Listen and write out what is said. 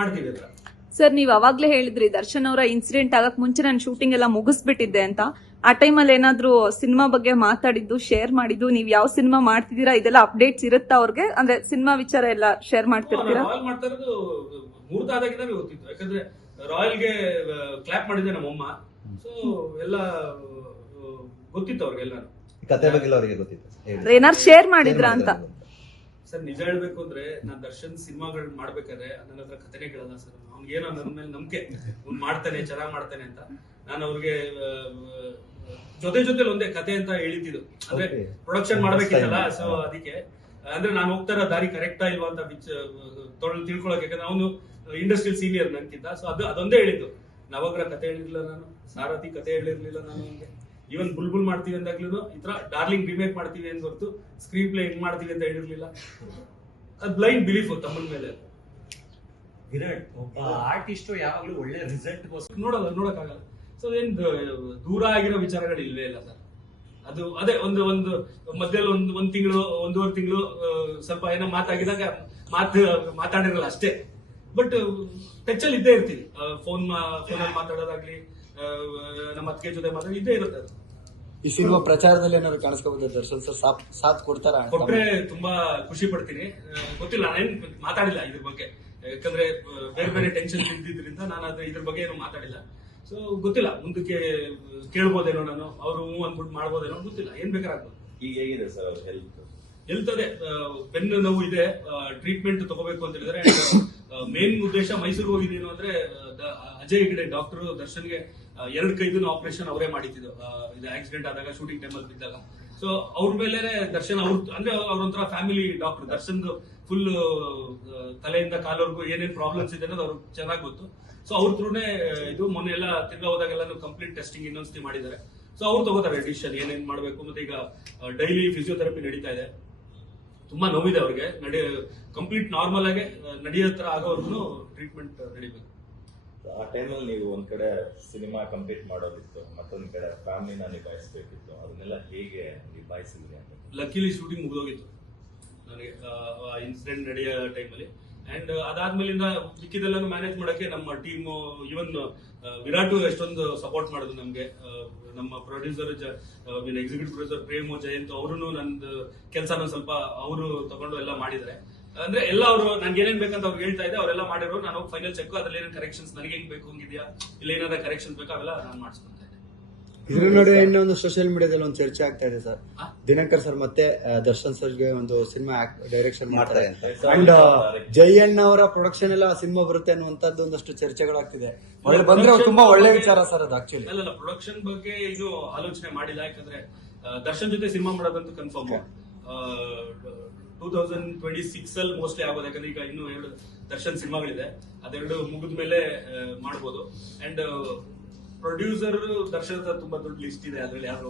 ಮಾಡ್ತೀವಿ ಅಂತ. ಸರ್, ನೀವ್ ಅವಾಗ್ಲೇ ಹೇಳಿದ್ರಿ ದರ್ಶನ್ ಅವರ ಇನ್ಸಿಡೆಂಟ್ ಆಗಕ್ ಮುಂಚೆ ನಾನು ಶೂಟಿಂಗ್ ಎಲ್ಲ ಮುಗಿಸ್ಬಿಟ್ಟಿದ್ದೆ ಅಂತ. ಆ ಟೈಮಲ್ಲಿ ಏನಾದ್ರು ಸಿನಿಮಾ ಬಗ್ಗೆ ಮಾತಾಡಿದ್ದು, ಶೇರ್ ಮಾಡಿದ್ದು, ನೀವ್ ಯಾವ ಸಿನಿಮಾ ಮಾಡ್ತಿದ್ದೀರಾ ಇದೆಲ್ಲ ಅಪ್ಡೇಟ್ಸ್ ಇರುತ್ತಾ ಅವ್ರಿಗೆ? ಅಂದ್ರೆ ಸಿನಿಮಾ ವಿಚಾರ ಎಲ್ಲ ಶೇರ್ ಮಾಡ್ತಿರ್ತೀರಾ? ರಾಯಲ್ ಮಾಡ್ತಾ ಇರೋದು ಮುಹೂರ್ತ ಆದಾಗಿಂದಾನೆ ಗೊತ್ತಿತ್ತು. ಯಾಕಂದ್ರೆ ರಾಯಲ್ಗೆ ಕ್ಲಾಪ್ ಮಾಡಿದ್ದೆ ನಮ್ಮಮ್ಮ. ಸೊ ಎಲ್ಲ ಗೊತ್ತಿತ್ತು ಅವ್ರಿಗೆಲ್ಲಾನು. ಕತೆ ಬಗ್ಗೆ ಅವರಿಗೆ ಗೊತ್ತಿತ್ತು. ಏನಾರು ಶೇರ್ ಮಾಡಿದ್ರ ಅಂತ? ಸರ್, ನಿಜ ಹೇಳ್ಬೇಕು ಅಂದ್ರೆ ನಾನ್ ದರ್ಶನ್ ಸಿನಿಮಾಗಳು ಮಾಡ್ಬೇಕಾದ್ರೆ ನನ್ನ ಹತ್ರ ಕಥೆನೇ ಕೇಳಲ್ಲ ಸರ್. ಅವ್ನಿಗೇನೋ ನನ್ನ ಮೇಲೆ ನಂಬಿಕೆ, ಅವ್ನು ಮಾಡ್ತಾನೆ, ಚೆನ್ನಾಗ್ ಮಾಡ್ತಾನೆ ಅಂತ. ನಾನು ಅವ್ರಿಗೆ ಜೊತೆಲಿ ಒಂದೇ ಕತೆ ಅಂತ ಹೇಳಿದ್ದು. ಅಂದ್ರೆ ಪ್ರೊಡಕ್ಷನ್ ಮಾಡ್ಬೇಕಿತ್ತಲ್ಲ, ಸೊ ಅದಕ್ಕೆ ಅಂದ್ರೆ ನಾನು ಹೋಗ್ತಾರ ದಾರಿ ಕರೆಕ್ಟಾ ಇಲ್ವಾ ಅಂತ ತಿಳ್ಕೊಳಕ್. ಯಾಕಂದ್ರೆ ಅವನು ಇಂಡಸ್ಟ್ರಿಯಲ್ ಸೀನಿಯರ್ ನನ್ಕಿಂತ. ಸೊ ಅದೊಂದೇ ಹೇಳಿದ್ದು. ನವಗ್ರಹ ಕತೆ ಹೇಳಿರ್ಲಿಲ್ಲ ನಾನು, ಸಾರಥಿ ಕತೆ ಹೇಳಿರ್ಲಿಲ್ಲ ನಾನು. ಅವ್ನಿಗೆ ಈವನ್ ಬುಲ್ಬುಲ್ ಮಾಡ್ತೀವಿ ಅಂದಾಗ್ಲೂ ಈ ತರ ಡಾರ್ಲಿಂಗ್ ರಿಮೇಕ್ ಮಾಡ್ತೀವಿ ಅಂತ ಹೊರತು ಸ್ಕ್ರೀನ್ ಪ್ಲೇ ಹೆಂಗ್ ಮಾಡ್ತೀವಿ ಅಂತ ಹೇಳಿರ್ಲಿಲ್ಲ. ಅದು ಬ್ಲೈಂಡ್ ಬಿಲೀಫ್ ತಮ್ಮನ ಮೇಲೆ. ವಿರಾಟ್ ಒಬ್ಬ ಆರ್ಟಿಸ್ಟ್ ಯಾವಾಗ್ಲೂ ಒಳ್ಳೆ ರಿಸಲ್ಟ್ ನೋಡಕ್ಕಾಗಲ್ಲ. ಸೊ ಏನ್ ದೂರ ಆಗಿರೋ ವಿಚಾರಗಳು ಇಲ್ವೇ ಇಲ್ಲ ಸರ್. ಅದು ಅದೇ ಒಂದು ಮಧ್ಯದಲ್ಲಿ ಒಂದ್ ತಿಂಗಳು, ಒಂದೂವರೆ ತಿಂಗಳು ಸ್ವಲ್ಪ ಏನೋ ಮಾತಾಗಿದಾಗ ಮಾತಾಡಿರಲ್ಲ ಅಷ್ಟೇ. ಬಟ್ ಟಚ್ ಅಲ್ಲಿ ಇದ್ದೇ ಇರ್ತೀವಿ. ಫೋನಲ್ಲಿ ಮಾತಾಡೋದಾಗ್ಲಿ, ನಮ್ಮ ಅತ್ತಿಗೆ ಜೊತೆ ಮಾತಾಡಿ ಇದ್ದೇ ಇರುತ್ತೆ. ಅದು ಈ ಸಿನಿಮಾ ಪ್ರಚಾರದಲ್ಲಿ ಏನಾದ್ರು ಕಾಣಿಸ್ಕೋಬಹುದು ದರ್ಶನ್ ಸರ್? ಸಾಥ್ ಕೊಡ್ತಾರ? ಕೊಟ್ರೆ ತುಂಬಾ ಖುಷಿ ಪಡ್ತೀನಿ. ಗೊತ್ತಿಲ್ಲ, ನಾನೇನ್ ಮಾತಾಡಿಲ್ಲ ಇದ್ರ ಬಗ್ಗೆ. ಯಾಕಂದ್ರೆ ಬೇರೆ ಟೆನ್ಷನ್ ಇದ್ದಿದ್ರಿಂದ ನಾನು ಇದ್ರ ಬಗ್ಗೆ ಏನು ಮಾತಾಡಿಲ್ಲ. ಸೊ ಗೊತ್ತಿಲ್ಲ, ಮುಂದಕ್ಕೆ ಕೇಳ್ಬೋದೇನೋ ನಾನು, ಅವರು ಅಂದ್ಬಿಟ್ಟು ಮಾಡ್ಬೋದೇನೋ ಗೊತ್ತಿಲ್ಲ. ಏನ್ ಬೇಕಾಗ್ಬೋದು. ಈಗ ಹೇಗಿದೆ ಸರ್ ಅವ್ರ ಹೆಲ್ತ್? ಅದೇ ಬೆನ್ನು ನೋವು ಇದೆ, ಟ್ರೀಟ್ಮೆಂಟ್ ತಗೋಬೇಕು ಅಂತ ಹೇಳಿದ್ರೆ. ಮೇನ್ ಉದ್ದೇಶ ಮೈಸೂರಿಗೆ ಹೋಗಿದ್ದೇನು ಅಂದ್ರೆ ಅಜಯ್ ಹೆಗ್ಡೆ ಡಾಕ್ಟರ್ ದರ್ಶನ್ಗೆ 2 ಕೈದು ಆಪರೇಷನ್ ಅವರೇ ಮಾಡಿದ್ದು. ಇದು ಆಕ್ಸಿಡೆಂಟ್ ಆದಾಗ, ಶೂಟಿಂಗ್ ಟೈಮಲ್ಲಿ ಬಿದ್ದಾಗ. ಸೊ ಅವ್ರ ಮೇಲೆ ದರ್ಶನ್ ಅಂದ್ರೆ ಅವ್ರೊಂಥರ ಫ್ಯಾಮಿಲಿ ಡಾಕ್ಟರ್. ದರ್ಶನ್ ಫುಲ್ ತಲೆಯಿಂದ ಕಾಲವರೆಗೂ ಏನೇನ್ ಪ್ರಾಬ್ಲಮ್ಸ್ ಇದೆ ಅನ್ನೋದು ಅವ್ರಿಗೆ ಚೆನ್ನಾಗಿ ಗೊತ್ತು. ಸೊ ಅವ್ರ ಥ್ರೂನೇ ಇದು ಮೊನ್ನೆ ಎಲ್ಲ ತಿರ್ಗಾ ಹೋದಾಗೆಲ್ಲ ಕಂಪ್ಲೀಟ್ ಟೆಸ್ಟಿಂಗ್ ಇನ್ನೊಂದ್ಸತಿ ಮಾಡಿದ್ದಾರೆ. ಸೊ ಅವ್ರು ತಗೋತಾರೆ ಡಿಸಿಷನ್ ಏನೇನ್ ಮಾಡ್ಬೇಕು. ಮತ್ತೆ ಈಗ ಡೈಲಿ ಫಿಸಿಯೋಥೆರಪಿ ನಡೀತಾ ಇದೆ. ತುಂಬಾ ನೋವಿದೆ ಅವ್ರಿಗೆ. ಕಂಪ್ಲೀಟ್ ನಾರ್ಮಲ್ ಆಗಿ ನಡೆಯೋ ತರ ಆಗೋವರೆಗೂ ಟ್ರೀಟ್ಮೆಂಟ್ ನಡೀಬೇಕು. ಆ ಟೈಮಲ್ಲಿ ನೀವು ಒಂದ್ ಕಡೆ ಸಿನಿಮಾ ಕಂಪ್ಲೀಟ್ ಮಾಡೋದಿತ್ತು, ಮತ್ತೊಂದ್ ಕಡೆ ಫ್ಯಾಮಿಲಿನ ನಿಭಾಯಿಸಬೇಕಿತ್ತು. ಅದನ್ನೆಲ್ಲ ಹೇಗೆ ನಿಭಾಯಿಸಿದ್ರಿ ಅಂತ? ಲಕ್ಕಿಲಿ ಶೂಟಿಂಗ್ ಮುಗಿದೋಗಿತ್ತು ನನಗೆ ಇನ್ಸಿಡೆಂಟ್ ನಡೆಯೋ ಟೈಮಲ್ಲಿ. ಅಂಡ್ ಅದಾದ್ಮೇಲಿಂದ ಮಿಕ್ಕಿದೆಲ್ಲ ಮ್ಯಾನೇಜ್ ಮಾಡಕ್ಕೆ ನಮ್ಮ ಟೀಮು, ಇವನ್ ವಿರಾಟ್ ಎಷ್ಟೊಂದು ಸಪೋರ್ಟ್ ಮಾಡಿದ್ರು ನಮ್ಗೆ. ನಮ್ಮ producer executive producer Premu Jayanth ಅವರು ನಂದು ಕೆಲಸನ ಸ್ವಲ್ಪ ಅವರು ತಗೊಂಡು ಎಲ್ಲ ಮಾಡಿದ್ದಾರೆ. ಅಂದ್ರೆ ಎಲ್ಲ ಅವರು ನನ್ಗೆ ಏನೇನ್ ಬೇಕಂತ ಅವ್ರು ಹೇಳ್ತಾ ಇದ್ದೆ, ಅವರೆಲ್ಲ ಮಾಡಿರೋ. ನಾನು ಫೈನಲ್ ಚೆಕ್, ಅದ್ರಲ್ಲಿ ಏನೇನು ಕರೆಕ್ಷನ್ಸ್ ನನಗೆ ಹೆಂಗ್ ಬೇಕು ಹಂಗಿದ್ಯಾ, ಇಲ್ಲ ಏನಾದ್ರು ಕರೆಕ್ಷನ್ಸ್ ಬೇಕಾ, ಅವೆಲ್ಲ ನಾನು ಮಾಡಿಸ್ಕೊಂತ ಇದ್ದೆ. ಇದ್ರ ನಡುವೆ ಇನ್ನೊಂದು ಸೋಷಿಯಲ್ ಮೀಡಿಯಾದಲ್ಲಿ ಒಂದು ಚರ್ಚೆ ಆಗ್ತಾ ಇದೆ ಸರ್. ದಿನಕರ್ ಸರ್ ಮತ್ತೆ ದರ್ಶನ್ ಸರ್ಗೆ ಒಂದು ಸಿನಿಮಾ ಡೈರೆಕ್ಷನ್ ಮಾಡ್ತಾರೆ ಅಂತ. ಅಂಡ್ ಜಯಣ್ಣ ಅವರ ಪ್ರೊಡಕ್ಷನ್ ಎಲ್ಲ ಸಿನಿಮಾ ಬರುತ್ತೆ ಅನ್ನುವಂತದ್ದು ಒಂದಷ್ಟು ಚರ್ಚೆಗಳಾಗ್ತಿದೆ. ಬಂದ್ರೆ ತುಂಬಾ ಒಳ್ಳೆ ವಿಚಾರ ಸರ್ ಅದು. ಆಕ್ಚುಲಿ ಅಲ್ಲ, ಪ್ರೊಡಕ್ಷನ್ ಬಗ್ಗೆ ಇದು ಆಲೋಚನೆ ಮಾಡಿಲ್ಲ. ಯಾಕಂದ್ರೆ ದರ್ಶನ್ ಜೊತೆ ಸಿನಿಮಾ ಮಾಡೋದಂತೂ ಕನ್ಫರ್ಮ್ 2026 ಅಲ್ಲಿ ಮೋಸ್ಟ್ಲಿ ಆಗೋದು. ಯಾಕಂದ್ರೆ ಈಗ ಇನ್ನು 2 ದರ್ಶನ್ ಸಿನಿಮಾಗಳಿದೆ, ಅದೆರಡು ಮುಗಿದ ಮೇಲೆ ಮಾಡ್ಬೋದು. ಅಂಡ್ ಪ್ರೊಡ್ಯೂಸರ್ ದರ್ಶನ್ ತುಂಬಾ ದೊಡ್ಡ ಲಿಸ್ಟ್ ಇದೆ, ಅದ್ರಲ್ಲಿ ಯಾರು